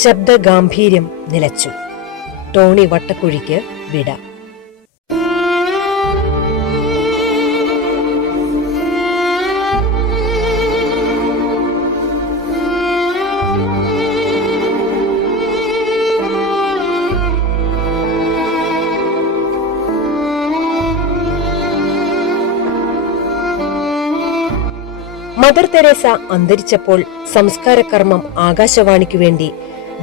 ശബ്ദഗാംഭീര്യം നിലച്ചു. ടോണി വട്ടക്കുഴിക്ക് വിട. Mother Teresa അന്തരിച്ചപ്പോൾ സംസ്കാരകർമ്മം ആകാശവാണിക്കു വേണ്ടി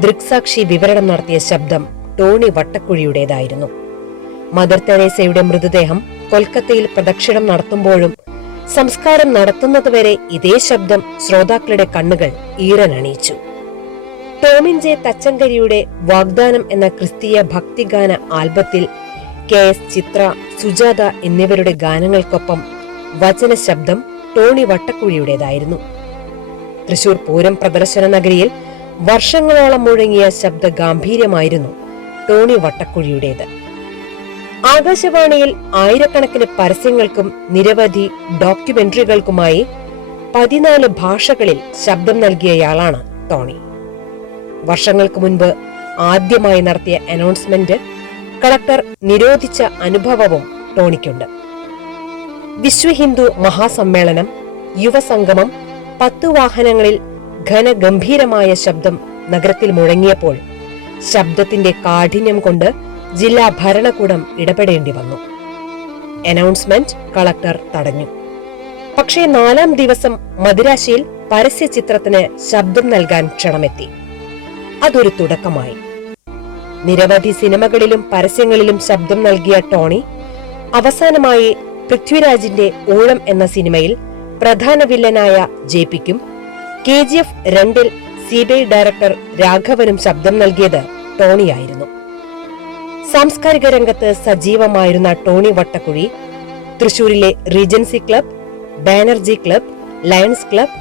ദൃക്സാക്ഷി വിവരണം നടത്തിയ ശബ്ദം ടോണി വട്ടക്കുഴിയുടേതായിരുന്നു. മദർ തെരേസയുടെ മൃതദേഹം കൊൽക്കത്തയിൽ പ്രദക്ഷിണം നടത്തുമ്പോഴും സംസ്കാരം നടത്തുന്നതുവരെ ഇതേ ശബ്ദം ശ്രോതാക്കളുടെ കണ്ണുകൾ ഈറനണിയിച്ചു. ടോമിൻ ജെ തച്ചങ്കരിയുടെ വാഗ്ദാനം എന്ന ക്രിസ്തീയ ഭക്തിഗാന ആൽബത്തിൽ KS ചിത്ര, സുജാത എന്നിവരുടെ ഗാനങ്ങൾക്കൊപ്പം വചന ശബ്ദം ടോണി വട്ടക്കുഴിയുടേതായിരുന്നു. തൃശൂർ പൂരം പ്രദർശന നഗരിയിൽ വർഷങ്ങളോളം മുഴങ്ങിയ ശബ്ദ ഗാംഭീര്യമായിരുന്നു ടോണി വട്ടക്കുഴിയുടേത്. ആകാശവാണിയിൽ ആയിരക്കണക്കിന് പരസ്യങ്ങൾക്കും നിരവധി ഡോക്യുമെന്ററികൾക്കുമായി 14 ഭാഷകളിൽ ശബ്ദം നൽകിയയാളാണ് ടോണി. വർഷങ്ങൾക്ക് മുൻപ് ആദ്യമായി നടത്തിയ അനൗൺസ്മെന്റ് കളക്ടർ നിരോധിച്ച അനുഭവവും ടോണിക്കുണ്ട്. വിശ്വഹിന്ദു മഹാസമ്മേളനം, യുവസംഗമം, 10 വാഹനങ്ങളിൽ ഘനഗംഭീരമായ ശബ്ദം നഗരത്തിൽ മുഴങ്ങിയപ്പോൾ ശബ്ദത്തിന്റെ കാഠിന്യം കൊണ്ട് ജില്ലാ ഭരണകൂടം ഇടപെടേണ്ടി വന്നു. അനൗൺസ്മെന്റ് കളക്ടർ തടഞ്ഞു. പക്ഷേ 4-ാം ദിവസം മദിരാശിയിൽ പരസ്യ ചിത്രത്തിന് ശബ്ദം നൽകാൻ ക്ഷണമെത്തി. അതൊരു തുടക്കമായി. നിരവധി സിനിമകളിലും പരസ്യങ്ങളിലും ശബ്ദം നൽകിയ ടോണി അവസാനമായി പൃഥ്വിരാജിന്റെ ഊഴം എന്ന സിനിമയിൽ പ്രധാന വില്ലനായ JPക്കും KGF 2-ൽ CBI ഡയറക്ടർ രാഘവനും ശബ്ദം നൽകിയത് ടോണിയായിരുന്നു. സാംസ്കാരിക രംഗത്ത് സജീവമായിരുന്ന ടോണി വട്ടക്കുഴി തൃശൂരിലെ Regency Club, Banerjee Club, Lions Club,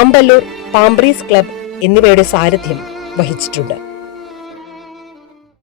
Amballur Palm Breeze Club എന്നിവയുടെ സാരഥ്യം വഹിച്ചിട്ടുണ്ട്.